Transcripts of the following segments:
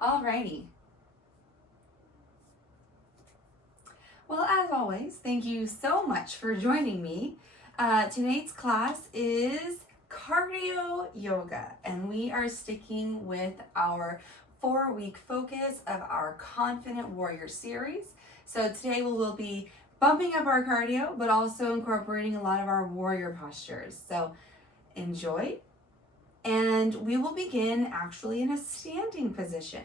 Alrighty. Well, as always, thank you so much for joining me. Tonight's class is cardio yoga, and we are sticking with our 4-week focus of our Confident Warrior series. So today we will be bumping up our cardio, but also incorporating a lot of our warrior postures. So enjoy. And we will begin actually in a standing position.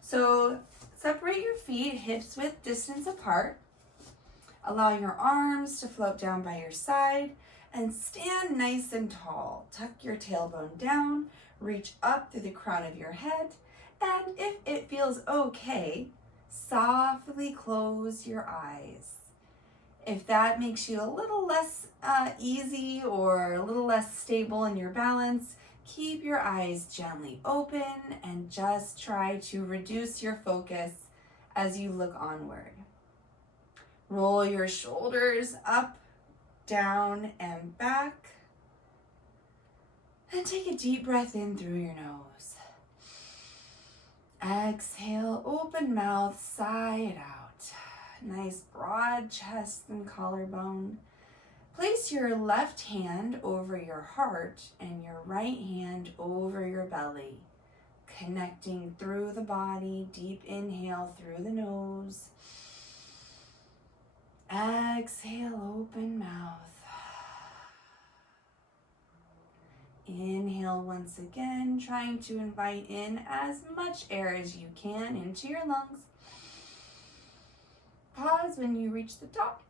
So separate your feet hips width distance apart. Allow your arms to float down by your side and stand nice and tall. Tuck your tailbone down, reach up through the crown of your head, and if it feels okay, softly close your eyes. If that makes you a little less easy or a little less stable in your balance, keep your eyes gently open and just try to reduce your focus as you look onward. Roll your shoulders up, down, and back. And take a deep breath in through your nose. Exhale, open mouth, sigh it out. Nice broad chest and collarbone. Place your left hand over your heart and your right hand over your belly, connecting through the body. Deep inhale through the nose. Exhale, open mouth. Inhale once again, trying to invite in as much air as you can into your lungs. Pause when you reach the top.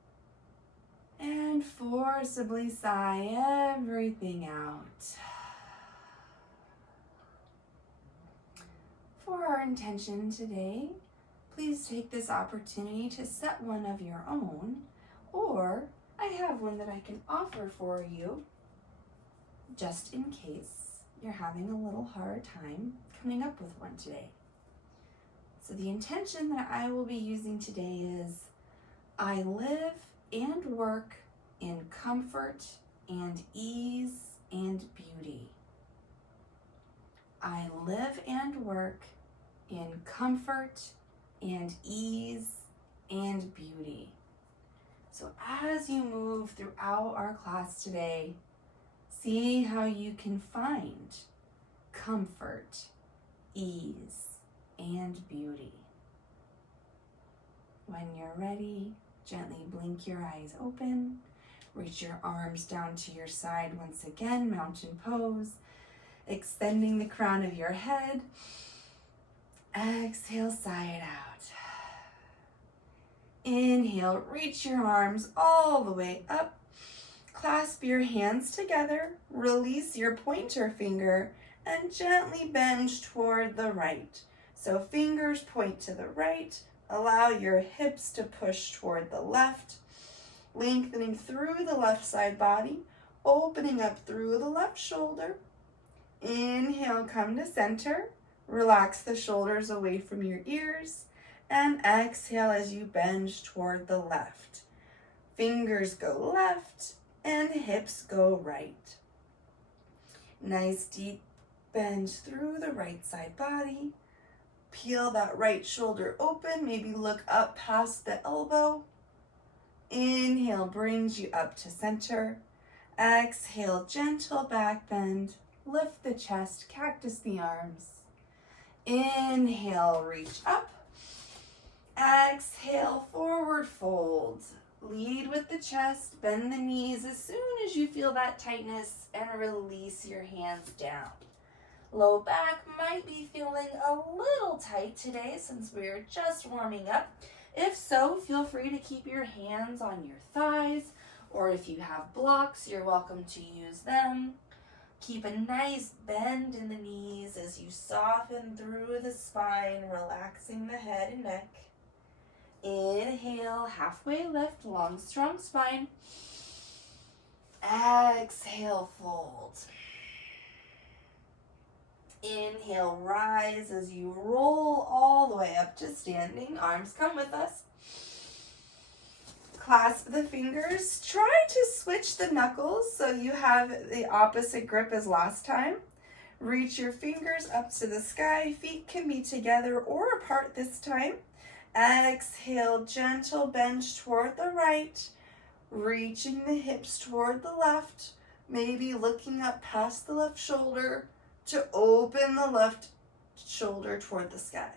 And forcibly sigh everything out. For our intention today, please take this opportunity to set one of your own, or I have one that I can offer for you just in case you're having a little hard time coming up with one today. So the intention that I will be using today is, I live and work in comfort and ease and beauty. I live and work in comfort and ease and beauty. So as you move throughout our class today, see how you can find comfort, ease, and beauty. When you're ready, gently blink your eyes open. Reach your arms down to your side once again, mountain pose. Extending the crown of your head. Exhale, sigh it out. Inhale, reach your arms all the way up. Clasp your hands together. Release your pointer finger and gently bend toward the right. So fingers point to the right. Allow your hips to push toward the left. Lengthening through the left side body. Opening up through the left shoulder. Inhale, come to center. Relax the shoulders away from your ears. And exhale as you bend toward the left. Fingers go left and hips go right. Nice deep bend through the right side body. Peel that right shoulder open. Maybe look up past the elbow. Inhale brings you up to center. Exhale, gentle back bend. Lift the chest, cactus the arms. Inhale, reach up. Exhale, forward fold. Lead with the chest, bend the knees as soon as you feel that tightness and release your hands down. Low back might be feeling a little tight today since we're just warming up. If so, feel free to keep your hands on your thighs, or if you have blocks, you're welcome to use them. Keep a nice bend in the knees as you soften through the spine, relaxing the head and neck. Inhale, halfway lift, long, strong spine. Exhale, fold. Inhale, rise as you roll all the way up to standing. Arms come with us. Clasp the fingers. Try to switch the knuckles so you have the opposite grip as last time. Reach your fingers up to the sky. Feet can be together or apart this time. Exhale, gentle bend toward the right. Reaching the hips toward the left. Maybe looking up past the left shoulder to open the left shoulder toward the sky.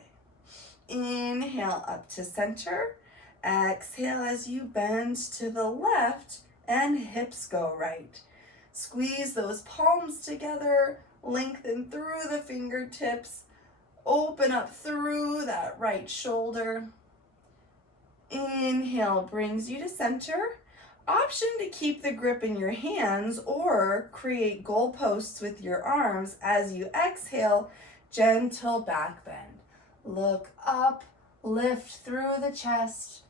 Inhale up to center. Exhale as you bend to the left and hips go right. Squeeze those palms together, lengthen through the fingertips, open up through that right shoulder. Inhale brings you to center. Option to keep the grip in your hands or create goalposts with your arms as you exhale, gentle back bend. Look up, lift through the chest,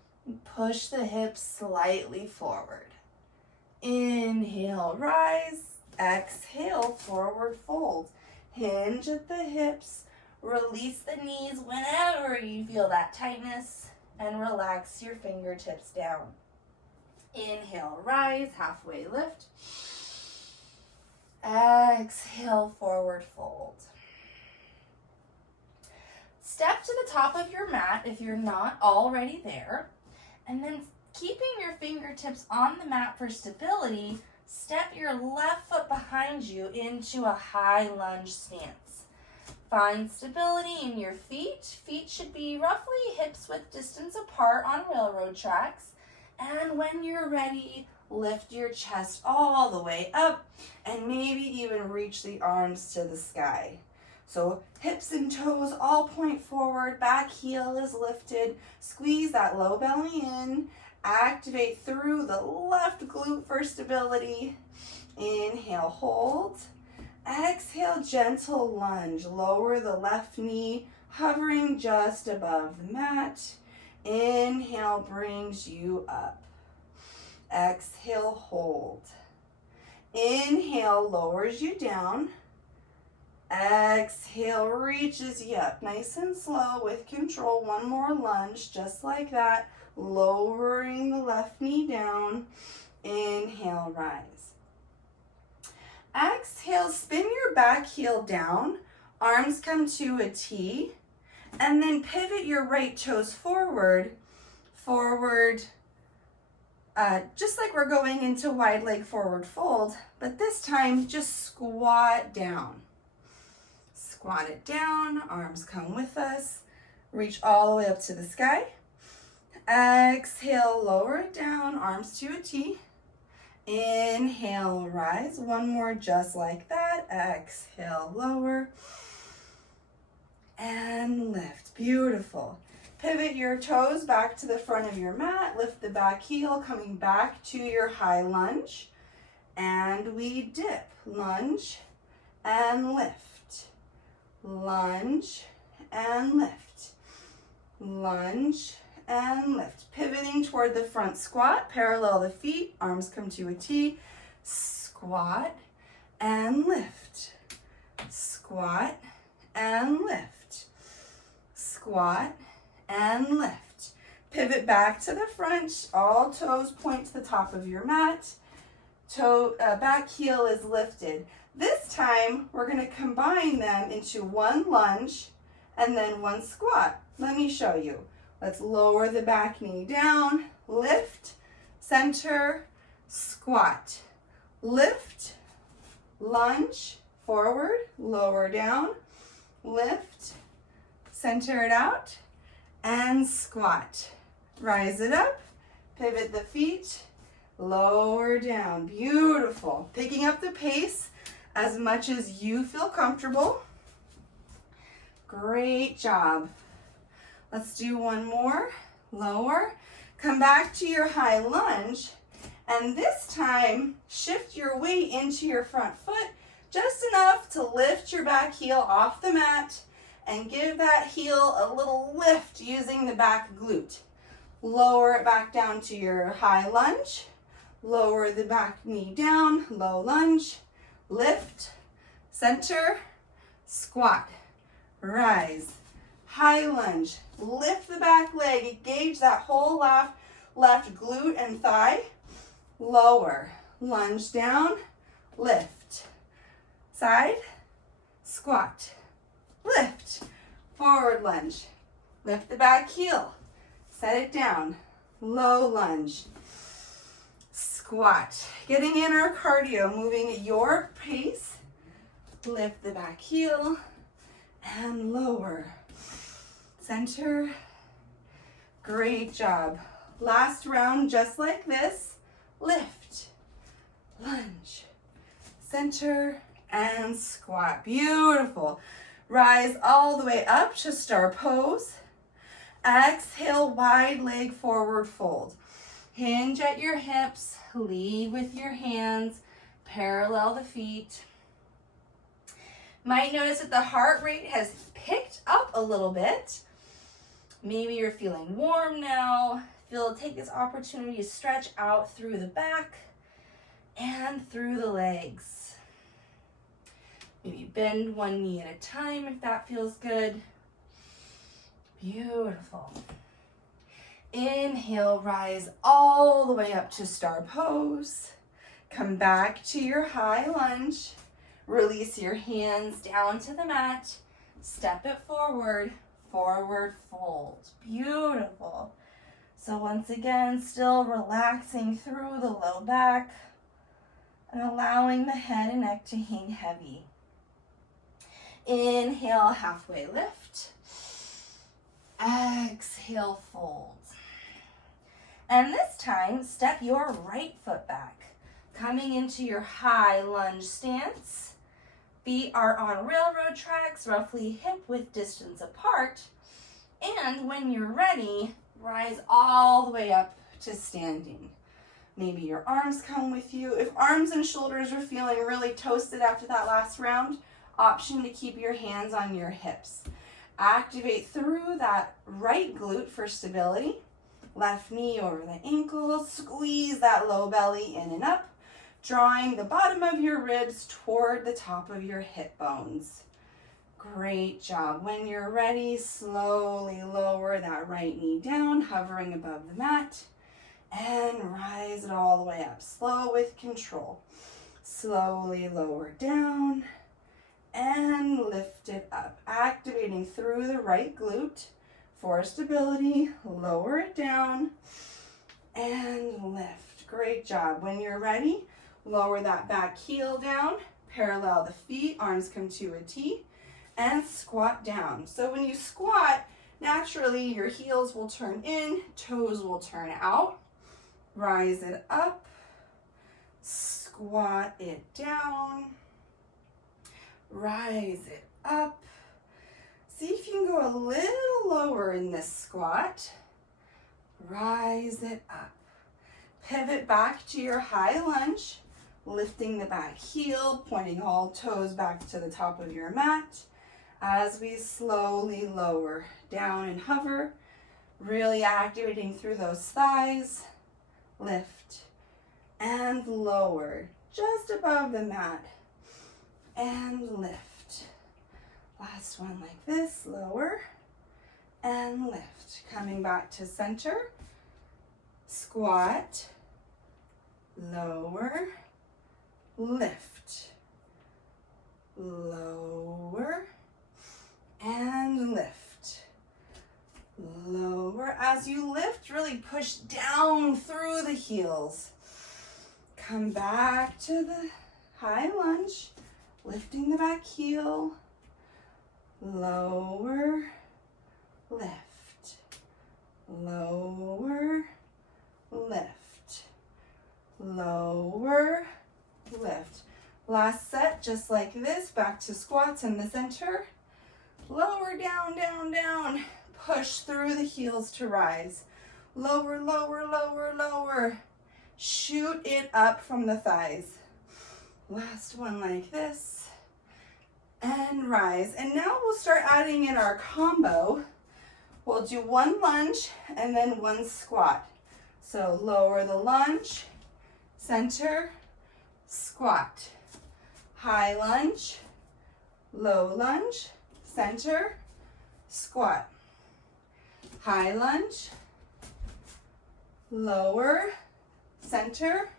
push the hips slightly forward. Inhale, rise. Exhale, forward fold. Hinge at the hips. Release the knees whenever you feel that tightness and relax your fingertips down. Inhale, rise, halfway lift. Exhale, forward fold. Step to the top of your mat if you're not already there. And then keeping your fingertips on the mat for stability, step your left foot behind you into a high lunge stance. Find stability in your feet. Feet should be roughly hips width distance apart on railroad tracks. And when you're ready, lift your chest all the way up and maybe even reach the arms to the sky. So hips and toes all point forward, back heel is lifted. Squeeze that low belly in. Activate through the left glute for stability. Inhale, hold. Exhale, gentle lunge. Lower the left knee, hovering just above the mat. Inhale brings you up. Exhale, hold. Inhale lowers you down. Exhale reaches you up. Nice and slow with control. One more lunge, just like that. Lowering the left knee down. Inhale, rise. Exhale, spin your back heel down. Arms come to a T. And then pivot your right toes forward, just like we're going into wide leg forward fold, but this time just squat down. Squat it down, arms come with us, reach all the way up to the sky. Exhale, lower it down, arms to a T. Inhale, rise, one more just like that. Exhale, lower. And lift. Beautiful. Pivot your toes back to the front of your mat. Lift the back heel, coming back to your high lunge. And we dip. Lunge and lift. Lunge and lift. Lunge and lift. Pivoting toward the front squat. Parallel the feet. Arms come to a T. Squat and lift. Squat and lift. Squat and lift. Pivot back to the front. All toes point to the top of your mat. Back heel is lifted. This time, we're going to combine them into one lunge and then one squat. Let me show you. Let's lower the back knee down. Lift, center, squat. Lift, lunge, forward, lower down, lift, center it out, and squat. Rise it up, pivot the feet, lower down. Beautiful. Picking up the pace as much as you feel comfortable. Great job. Let's do one more. Lower. Come back to your high lunge, and this time shift your weight into your front foot just enough to lift your back heel off the mat and give that heel a little lift using the back glute. Lower it back down to your high lunge. Lower the back knee down, low lunge. Lift, center, squat, rise, high lunge. Lift the back leg, engage that whole left glute and thigh. Lower, lunge down, lift. Side, squat, lift, forward lunge, lift the back heel, set it down, low lunge, squat. Getting in our cardio, moving at your pace, lift the back heel and lower, center. Great job. Last round just like this, lift, lunge, center, and squat. Beautiful. Rise all the way up to star pose. Exhale, wide leg forward fold. Hinge at your hips, lead with your hands, parallel the feet. Might notice that the heart rate has picked up a little bit. Maybe you're feeling warm now. Take this opportunity to stretch out through the back and through the legs. Maybe bend one knee at a time if that feels good. Beautiful. Inhale, rise all the way up to star pose. Come back to your high lunge. Release your hands down to the mat. Step it forward, forward fold. Beautiful. So once again, still relaxing through the low back and allowing the head and neck to hang heavy. Inhale, halfway lift. Exhale, fold. And this time, step your right foot back, coming into your high lunge stance. Feet are on railroad tracks, roughly hip-width distance apart. And when you're ready, rise all the way up to standing. Maybe your arms come with you. If arms and shoulders are feeling really toasted after that last round, option to keep your hands on your hips. Activate through that right glute for stability. Left knee over the ankle. Squeeze that low belly in and up, drawing the bottom of your ribs toward the top of your hip bones. Great job. When you're ready, slowly lower that right knee down, hovering above the mat, and rise it all the way up. Slow with control. Slowly lower down and lift it up. Activating through the right glute for stability. Lower it down and lift. Great job. When you're ready, lower that back heel down, parallel the feet, arms come to a T, and squat down. So when you squat, naturally your heels will turn in, toes will turn out. Rise it up, squat it down, rise it up. See if you can go a little lower in this squat. Rise it up. Pivot back to your high lunge, lifting the back heel, pointing all toes back to the top of your mat as we slowly lower down and hover, really activating through those thighs. Lift and lower just above the mat and lift. Last one like this, lower and lift. Coming back to center, squat, lower, lift, lower, and lift. Lower. As you lift, really push down through the heels. Come back to the high lunge, lifting the back heel. Lower, lift, lower, lift, lower, lift. Last set, just like this, back to squats in the center. Lower, down, down, down. Push through the heels to rise. Lower, lower, lower, lower. Shoot it up from the thighs. Last one like this. And rise. And now we'll start adding in our combo. We'll do one lunge and then one squat. So lower the lunge, center, squat. High lunge, low lunge, center, squat. High lunge, lower, center,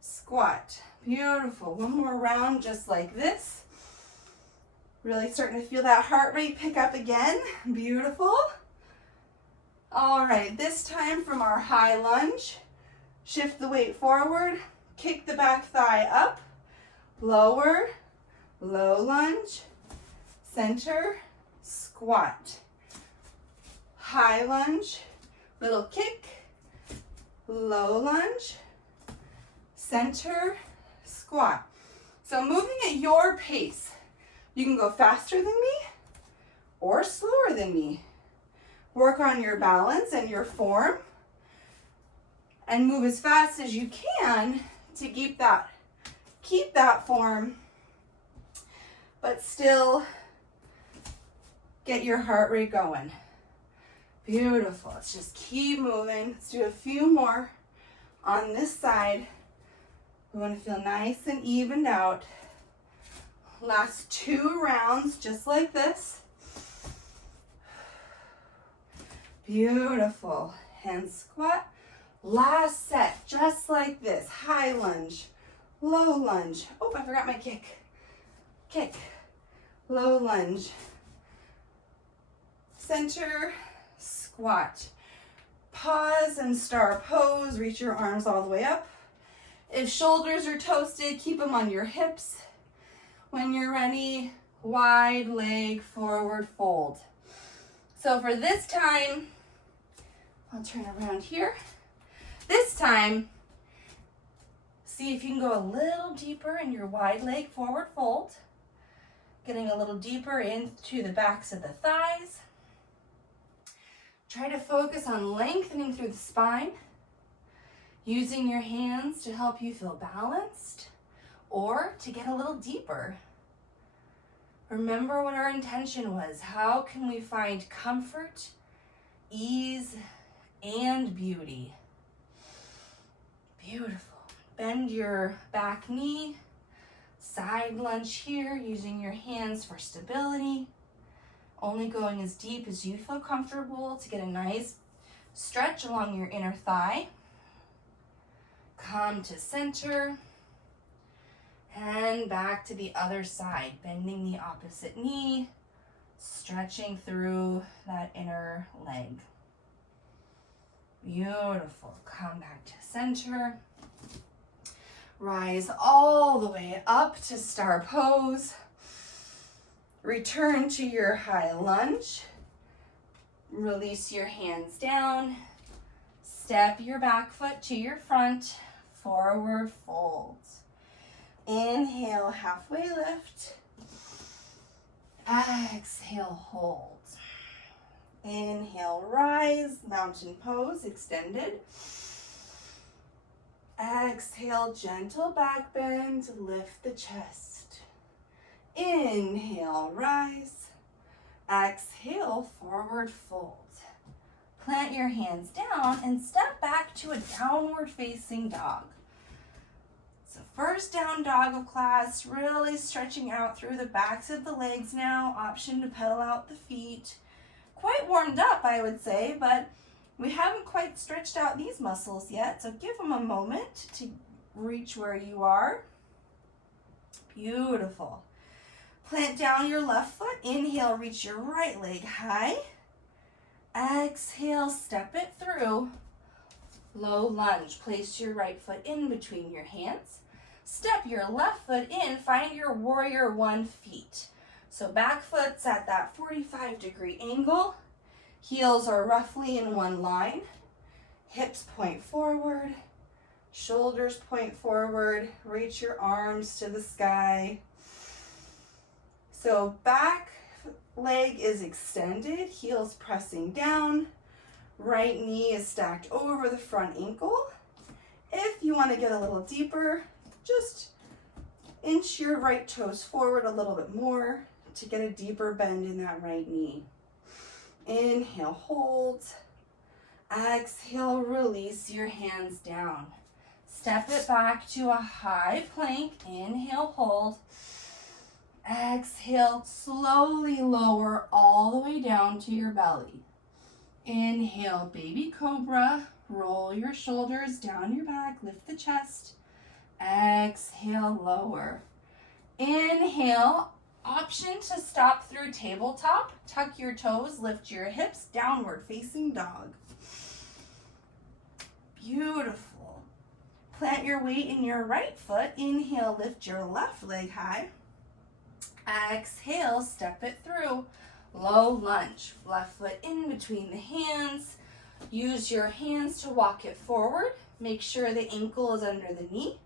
squat. Beautiful. One more round just like this. Really starting to feel that heart rate pick up again. Beautiful. All right, this time from our high lunge, shift the weight forward, kick the back thigh up, lower, low lunge, center, squat. High lunge, little kick, low lunge, center, squat. So moving at your pace. You can go faster than me or slower than me. Work on your balance and your form and move as fast as you can to keep that form, but still get your heart rate going. Beautiful. Let's just keep moving. Let's do a few more on this side. We want to feel nice and evened out. Last 2 rounds, just like this. Beautiful. Hand squat. Last set, just like this. High lunge, low lunge. Oh, I forgot my kick. Kick, low lunge. Center, squat. Pause and star pose. Reach your arms all the way up. If shoulders are toasted, keep them on your hips. When you're ready, wide leg forward fold. So for this time, I'll turn around here. This time, see if you can go a little deeper in your wide leg forward fold. Getting a little deeper into the backs of the thighs. Try to focus on lengthening through the spine. Using your hands to help you feel balanced or to get a little deeper. Remember what our intention was. How can we find comfort, ease, and beauty? Beautiful. Bend your back knee. Side lunge here, using your hands for stability. Only going as deep as you feel comfortable to get a nice stretch along your inner thigh. Come to center. And back to the other side, bending the opposite knee, stretching through that inner leg. Beautiful. Come back to center. Rise all the way up to star pose. Return to your high lunge. Release your hands down. Step your back foot to your front. Forward fold. Inhale, halfway lift. Exhale, hold. Inhale, rise, mountain pose, extended. Exhale, gentle back bend, lift the chest. Inhale, rise. Exhale, forward fold. Plant your hands down and step back to a downward facing dog. So first down dog of class, really stretching out through the backs of the legs now. Option to pedal out the feet. Quite warmed up, I would say, but we haven't quite stretched out these muscles yet, so give them a moment to reach where you are. Beautiful. Plant down your left foot. Inhale, reach your right leg high. Exhale, step it through. Low lunge. Place your right foot in between your hands. Step your left foot in. Find your warrior 1 feet. So back foot's at that 45-degree angle. Heels are roughly in one line. Hips point forward. Shoulders point forward. Reach your arms to the sky. So back leg is extended. Heels pressing down. Right knee is stacked over the front ankle. If you want to get a little deeper, just inch your right toes forward a little bit more to get a deeper bend in that right knee. Inhale, hold. Exhale, release your hands down. Step it back to a high plank. Inhale, hold. Exhale, slowly lower all the way down to your belly. Inhale, baby cobra. Roll your shoulders down your back. Lift the chest. Exhale, lower. Inhale, Option to stop through tabletop. Tuck your toes, lift your hips, downward facing dog. Beautiful. Plant your weight in your right foot. Inhale, lift your left leg high. Exhale, step it through. Low lunge. Left foot in between the hands. Use your hands to walk it forward. Make sure the ankle is under the knee.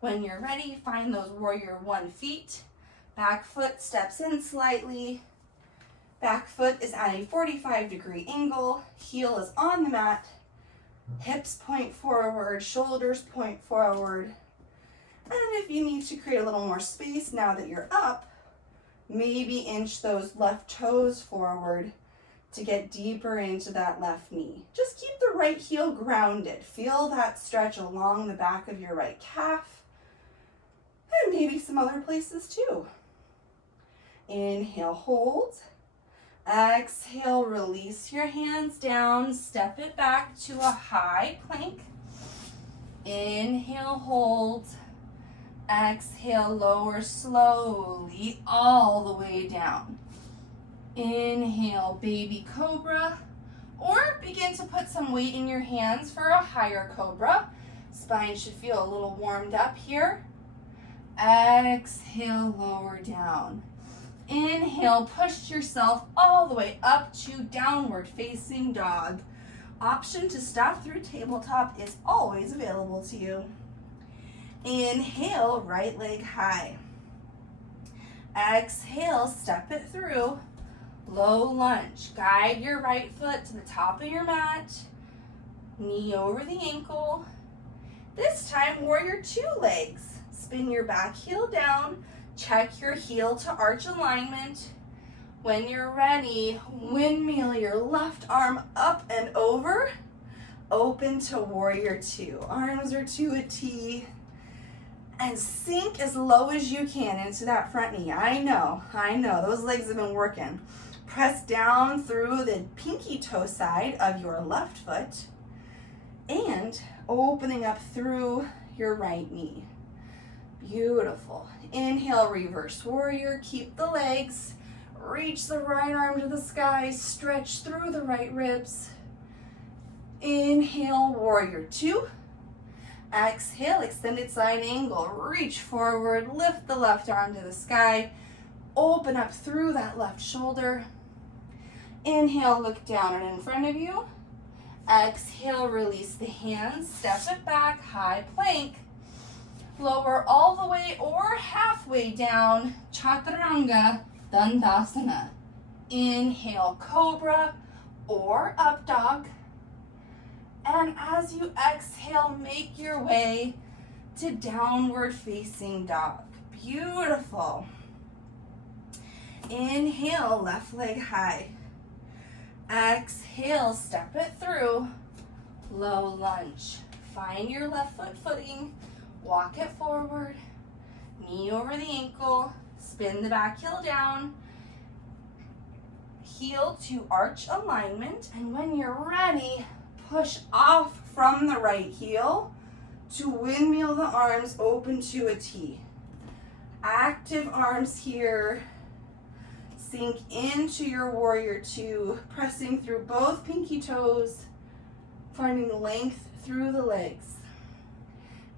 When you're ready, find those warrior one feet. Back foot steps in slightly. Back foot is at a 45-degree angle. Heel is on the mat. Hips point forward, shoulders point forward. And if you need to create a little more space now that you're up, maybe inch those left toes forward to get deeper into that left knee. Just keep the right heel grounded. Feel that stretch along the back of your right calf, and maybe some other places too. Inhale, hold. Exhale, release your hands down. Step it back to a high plank. Inhale, hold. Exhale, lower slowly all the way down. Inhale, baby cobra, or begin to put some weight in your hands for a higher cobra. Spine should feel a little warmed up here. Exhale, lower down. Inhale, push yourself all the way up to downward facing dog. Option to stop through tabletop is always available to you. Inhale, right leg high. Exhale, step it through. Low lunge. Guide your right foot to the top of your mat. Knee over the ankle. This time, warrior two legs. Spin your back heel down. Check your heel to arch alignment. When you're ready, windmill your left arm up and over. Open to warrior two. Arms are to a T. And sink as low as you can into that front knee. I know. Those legs have been working. Press down through the pinky toe side of your left foot and opening up through your right knee. Beautiful. Inhale, reverse warrior. Keep the legs. Reach the right arm to the sky. Stretch through the right ribs. Inhale, warrior two. Exhale, extended side angle. Reach forward. Lift the left arm to the sky. Open up through that left shoulder. Inhale, look down and in front of you. Exhale, release the hands. Step it back, high plank. Lower all the way or halfway down, Chaturanga Dandasana. Inhale, cobra or up dog. And as you exhale, make your way to downward facing dog. Beautiful. Inhale, left leg high. Exhale, step it through. Low lunge. Find your left foot footing. Walk it forward, knee over the ankle, spin the back heel down, heel to arch alignment, and when you're ready, push off from the right heel to windmill the arms open to a T. Active arms here. Sink into your warrior two, pressing through both pinky toes, finding length through the legs.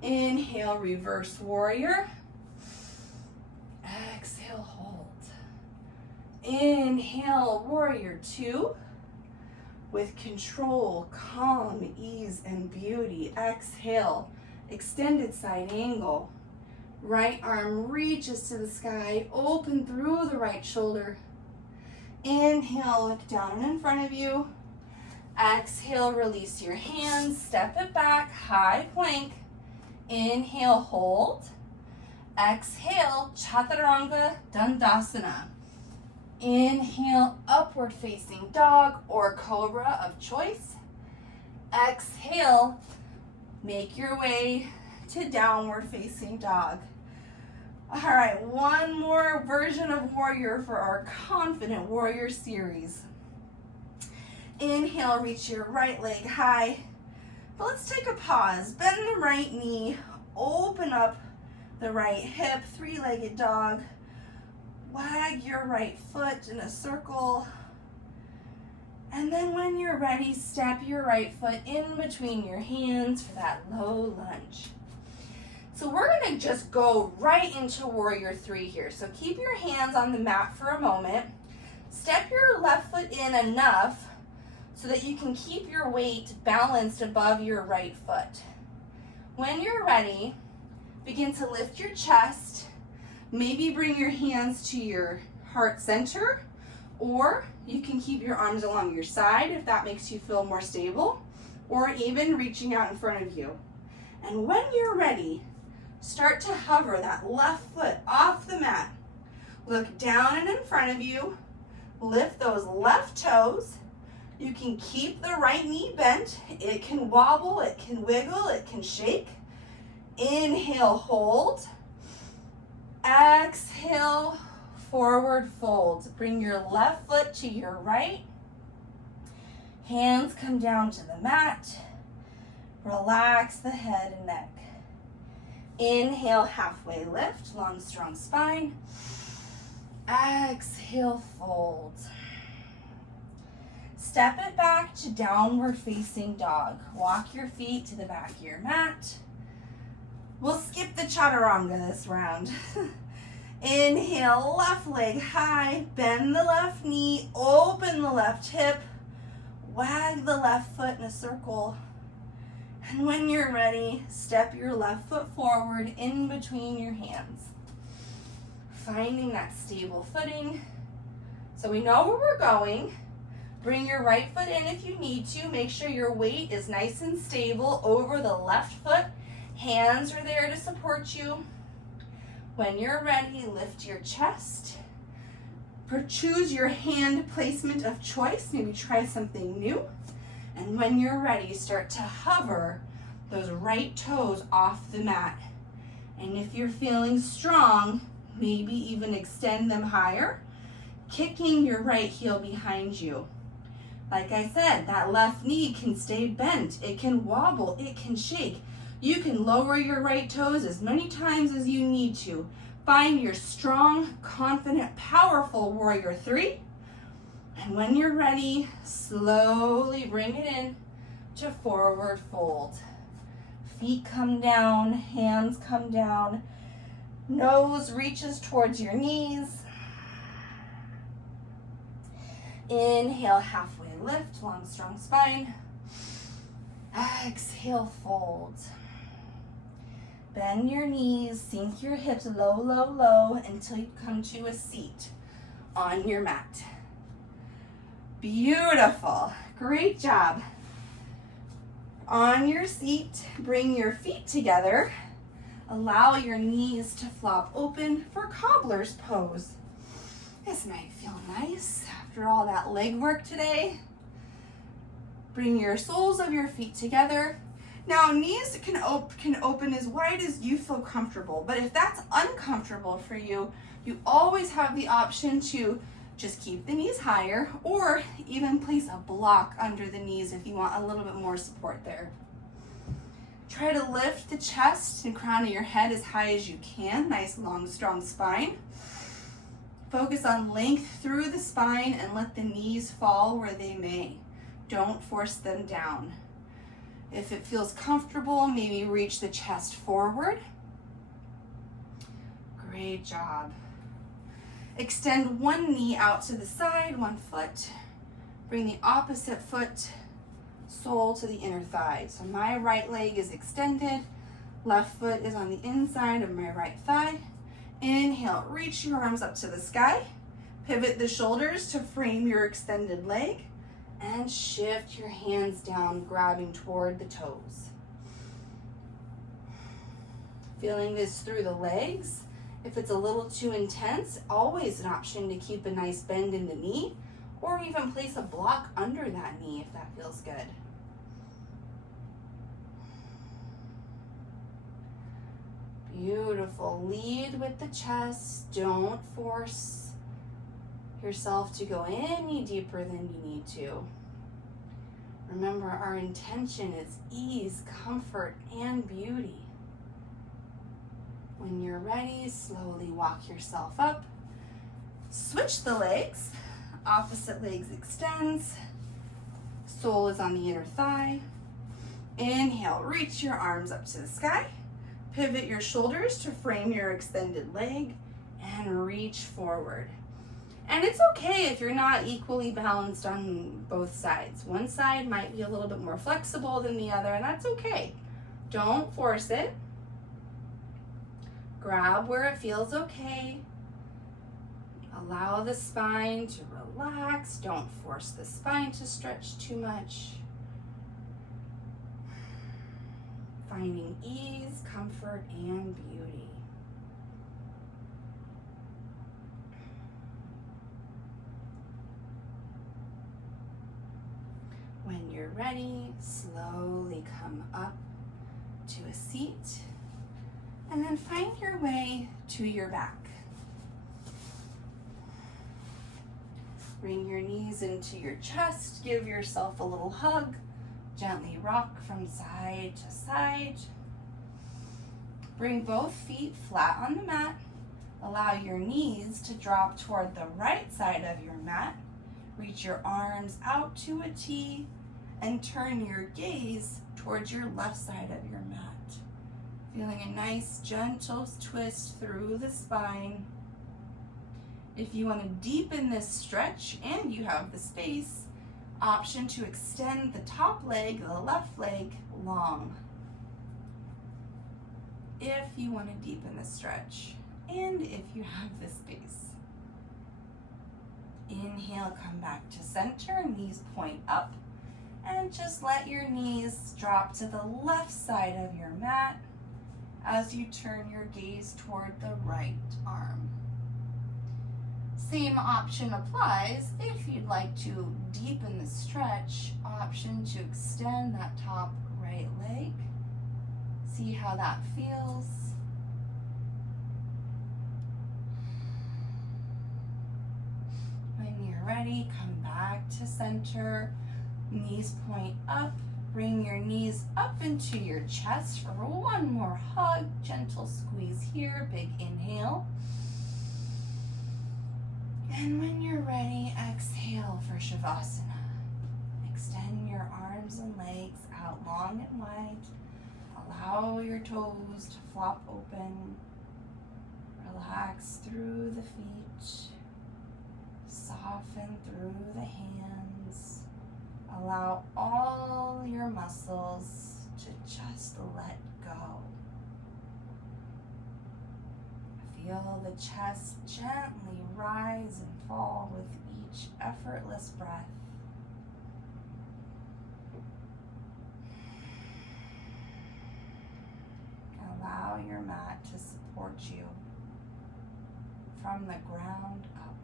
Inhale, reverse warrior. Exhale, hold. Inhale, warrior two. With control, calm, ease, and beauty. Exhale, extended side angle. Right arm reaches to the sky, open through the right shoulder. Inhale, look down and in front of you. Exhale, release your hands, step it back, high plank. Inhale, hold. Exhale, Chaturanga Dandasana. Inhale, upward facing dog or cobra of choice. Exhale, make your way to downward facing dog. All right, one more version of warrior for our confident warrior series. Inhale, reach your right leg high. But let's take a pause. Bend the right knee, open up the right hip, three-legged dog. Wag your right foot in a circle. And then when you're ready, step your right foot in between your hands for that low lunge. So we're gonna just go right into warrior three here. So keep your hands on the mat for a moment. Step your left foot in enough so that you can keep your weight balanced above your right foot. When you're ready, begin to lift your chest. Maybe bring your hands to your heart center, or you can keep your arms along your side if that makes you feel more stable, or even reaching out in front of you. And when you're ready, start to hover that left foot off the mat. Look down and in front of you. Lift those left toes. You can keep the right knee bent. It can wobble, it can wiggle, it can shake. Inhale, hold. Exhale, forward fold. Bring your left foot to your right. Hands come down to the mat. Relax the head and neck. Inhale, halfway lift, long, strong spine. Exhale, fold. Step it back to downward facing dog. Walk your feet to the back of your mat. We'll skip the chaturanga this round. Inhale, left leg high, bend the left knee, open the left hip, wag the left foot in a circle. And when you're ready, step your left foot forward in between your hands. Finding that stable footing. So we know where we're going. Bring your right foot in if you need to. Make sure your weight is nice and stable over the left foot. Hands are there to support you. When you're ready, lift your chest. Choose your hand placement of choice. Maybe try something new. And when you're ready, start to hover those right toes off the mat. And if you're feeling strong, maybe even extend them higher, kicking your right heel behind you. Like I said, that left knee can stay bent. It can wobble. It can shake. You can lower your right toes as many times as you need to. Find your strong, confident, powerful warrior three. And when you're ready, slowly bring it in to forward fold. Feet come down, hands come down. Nose reaches towards your knees. Inhale, halfway lift, long, strong spine. Exhale, fold. Bend your knees, sink your hips low, low, low until you come to a seat on your mat. Beautiful. Great job. On your seat, bring your feet together. Allow your knees to flop open for cobbler's pose. This might feel nice after all that leg work today. Bring your soles of your feet together. Now, knees can open as wide as you feel comfortable, but if that's uncomfortable for you, you always have the option to just keep the knees higher or even place a block under the knees if you want a little bit more support there. Try to lift the chest and crown of your head as high as you can. Nice, long, strong spine. Focus on length through the spine and let the knees fall where they may. Don't force them down. If it feels comfortable, maybe reach the chest forward. Great job. Extend one knee out to the side, one foot. Bring the opposite foot, sole to the inner thigh. So my right leg is extended. Left foot is on the inside of my right thigh. Inhale, reach your arms up to the sky. Pivot the shoulders to frame your extended leg. And shift your hands down, grabbing toward the toes. Feeling this through the legs. If it's a little too intense, always an option to keep a nice bend in the knee, or even place a block under that knee if that feels good. Beautiful. Lead with the chest. Don't force yourself to go any deeper than you need to. Remember, our intention is ease, comfort, and beauty. When you're ready, slowly walk yourself up. Switch the legs. Opposite legs extends. Sole is on the inner thigh. Inhale, reach your arms up to the sky. Pivot your shoulders to frame your extended leg and reach forward. And it's okay if you're not equally balanced on both sides. One side might be a little bit more flexible than the other, and that's okay. Don't force it. Grab where it feels okay. Allow the spine to relax. Don't force the spine to stretch too much. Finding ease, comfort, and beauty. When you're ready, slowly come up to a seat and then find your way to your back. Bring your knees into your chest, give yourself a little hug. Gently rock from side to side. Bring both feet flat on the mat. Allow your knees to drop toward the right side of your mat. Reach your arms out to a T and turn your gaze towards your left side of your mat. Feeling a nice gentle twist through the spine. If you want to deepen this stretch and you have the space, option to extend the top leg, the left leg, long. If you want to deepen the stretch and if you have the space. Inhale, come back to center, knees point up, and just let your knees drop to the left side of your mat as you turn your gaze toward the right arm. Same option applies if you'd like to deepen the stretch. Option to extend that top right leg. See how that feels. When you're ready, come back to center. Knees point up. Bring your knees up into your chest for one more hug. Gentle squeeze here. Big inhale. And when you're ready, exhale for Shavasana. Extend your arms and legs out long and wide. Allow your toes to flop open. Relax through the feet. Soften through the hands. Allow all your muscles to just let go. Feel the chest gently rise and fall with each effortless breath. Allow your mat to support you from the ground up.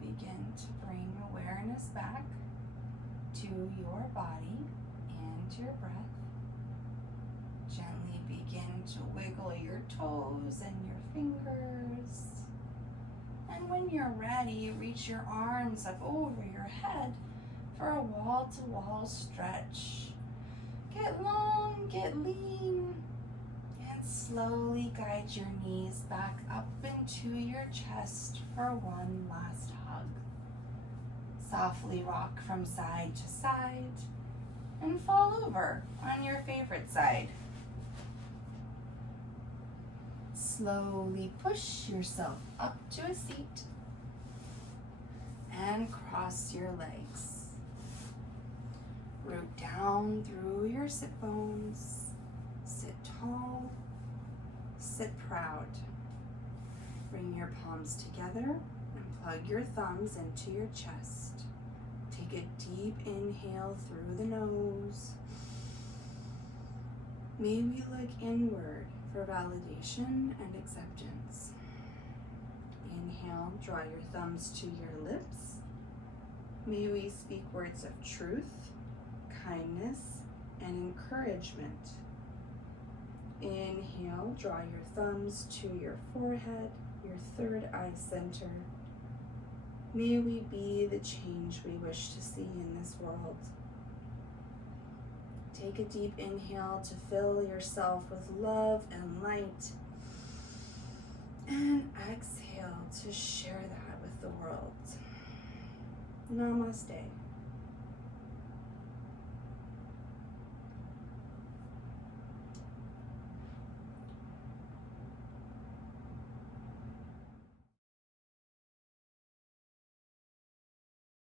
Begin to bring awareness back to your body and your breath. Gently begin to wiggle your toes and your fingers. And when you're ready, reach your arms up over your head for a wall-to-wall stretch. Get long, get lean, and slowly guide your knees back up into your chest for one last hug. Softly rock from side to side and fall over on your favorite side. Slowly push yourself up to a seat and cross your legs. Root down through your sit bones. Sit tall. Sit proud. Bring your palms together and plug your thumbs into your chest. Take a deep inhale through the nose. May we look inward for validation and acceptance. Inhale, draw your thumbs to your lips. May we speak words of truth, kindness, and encouragement. Inhale, draw your thumbs to your forehead, your third eye center. May we be the change we wish to see in this world. Take a deep inhale to fill yourself with love and light. And exhale to share that with the world. Namaste.